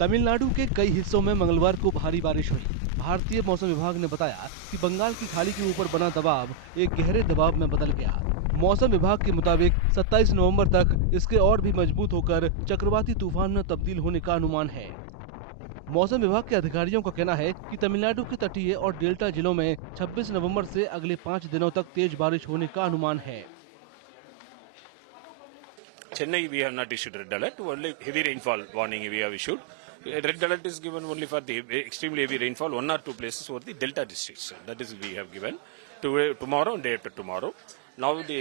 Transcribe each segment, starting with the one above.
तमिलनाडु के कई हिस्सों में मंगलवार को भारी बारिश हुई। भारतीय मौसम विभाग ने बताया कि बंगाल की खाड़ी के ऊपर बना दबाव एक गहरे दबाव में बदल गया। मौसम विभाग के मुताबिक 27 नवंबर तक इसके और भी मजबूत होकर चक्रवाती तूफान में तब्दील होने का अनुमान है। मौसम विभाग के अधिकारियों का कहना है कि तमिलनाडु के तटीय और डेल्टा जिलों में 26 नवंबर से अगले 5 दिनों तक तेज बारिश होने का अनुमान है। Chennai, we have not issued red alert. Only heavy rainfall warning we have issued. Red alert is given only for the extremely heavy rainfall, one or two places over the delta districts. That is we have given tomorrow and day after tomorrow. Now the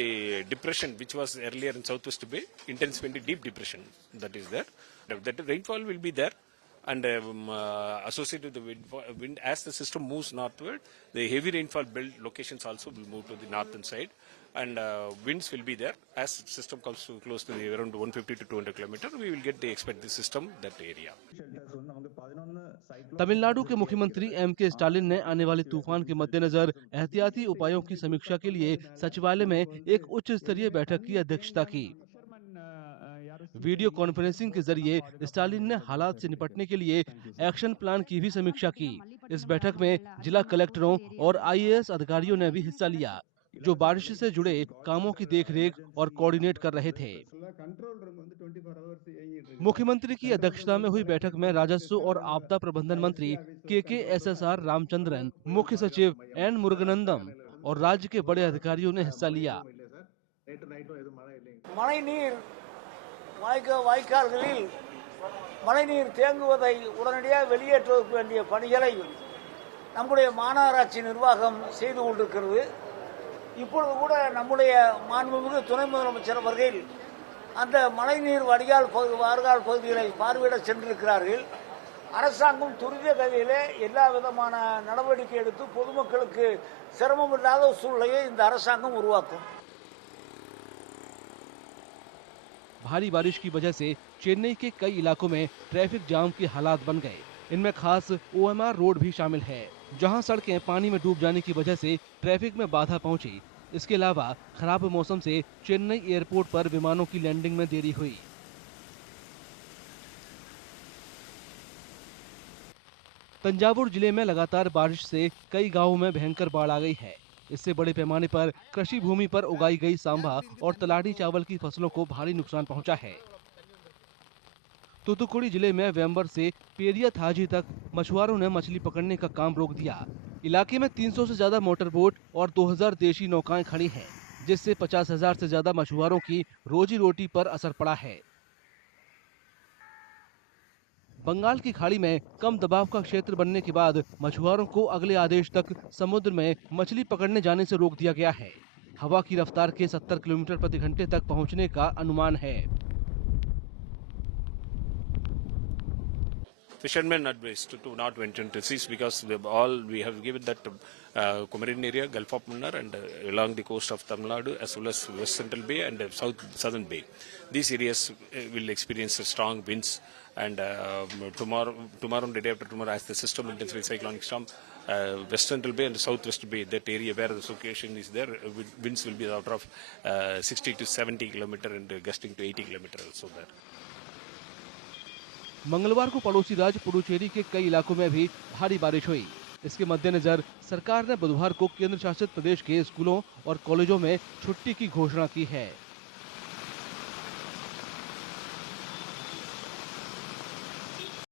depression, which was earlier in Southwest Bay, intensifying the deep depression that is there. That rainfall will be there. And associated with the wind, as the system moves northward, the heavy rainfall belt locations also will move to the northern side, and winds will be there. As system comes to close to the around 150 to 200 kilometers, we will expect the system that area. Tamil Nadu के मुख्यमंत्री M.K. Stalin ने आने वाले तूफान के मद्देनजर एहतियाती उपायों की समीक्षा के लिए सचिवालय में एक उच्च स्तरीय बैठक की अध्यक्षता की। वीडियो कॉन्फ्रेंसिंग के जरिए स्टालिन ने हालात से निपटने के लिए एक्शन प्लान की भी समीक्षा की। इस बैठक में जिला कलेक्टरों और IAS अधिकारियों ने भी हिस्सा लिया, जो बारिश से जुड़े कामों की देखरेख और कोऑर्डिनेट कर रहे थे। मुख्यमंत्री की अध्यक्षता में हुई बैठक में राजस्व और आपदा प्रबंधन मंत्री KKSSR रामचंद्रन, मुख्य सचिव N मुरुगनंदम और राज्य के बड़े अधिकारियों ने हिस्सा लिया। வாய்க்கால்களில் மழைநீர் தேங்குவதை உடனடியாக வெளியேற்றுவதற்கு வேண்டிய பணிகளை நம்முடைய மாநகராட்சி நிர்வாகம் செய்து கொண்டிருக்கிறது. இப்பொழுது கூட நம்முடைய மாண்புமிகு துணை முதலமைச்சர் அவர்கள் அந்த மழைநீர் வடிகால் பகுதிகளை பார்வையிட சென்றிருக்கிறார்கள். அரசாங்கம் துரித கதியிலே எல்லா விதமான நடவடிக்கை எடுத்து பொதுமக்களுக்கு சிரமம் இல்லாத சூழ்நிலையை இந்த அரசாங்கம் உருவாக்கும். भारी बारिश की वजह से चेन्नई के कई इलाकों में ट्रैफिक जाम के हालात बन गए। इनमें खास OMR रोड भी शामिल है, जहां सड़कें पानी में डूब जाने की वजह से ट्रैफिक में बाधा पहुंची। इसके अलावा खराब मौसम से चेन्नई एयरपोर्ट पर विमानों की लैंडिंग में देरी हुई। तंजावुर जिले में लगातार बारिश से कई गांवों में भयंकर बाढ़ आ गई है। इससे बड़े पैमाने पर कृषि भूमि पर उगाई गई सांभा और तलाड़ी चावल की फसलों को भारी नुकसान पहुंचा है। तूतुकुड़ी जिले में वेम्बर से पेरिया थाजी तक मछुआरों ने मछली पकड़ने का काम रोक दिया। इलाके में 300 से ज्यादा मोटर बोट और 2000 देशी नौकाएं खड़ी हैं, जिससे 50,000 से ज्यादा मछुआरों की रोजी रोटी पर असर पड़ा है। बंगाल की खाड़ी में कम दबाव का क्षेत्र बनने के बाद मछुआरों को अगले आदेश तक समुद्र में मछली पकड़ने जाने से रोक दिया गया है। हवा की रफ्तार के 70 किलोमीटर प्रति घंटे तक पहुंचने का अनुमान है। Fishermen advised to not venture into seas because we have given that Kumarin area, Gulf of Mannar, and along the coast of Tamil Nadu, as well as West Central Bay and Southern Bay. These areas will experience strong winds, and tomorrow and the day after tomorrow, as the system intensifies cyclonic storm, West Central Bay and Southwest Bay, that area where the location is there, winds will be out of 60 to 70 kilometer and gusting to 80 kilometer also there. मंगलवार को पड़ोसी राज्य पुडुचेरी के कई इलाकों में भी भारी बारिश हुई। इसके मद्देनजर सरकार ने बुधवार को केंद्र शासित प्रदेश के स्कूलों और कॉलेजों में छुट्टी की घोषणा की है।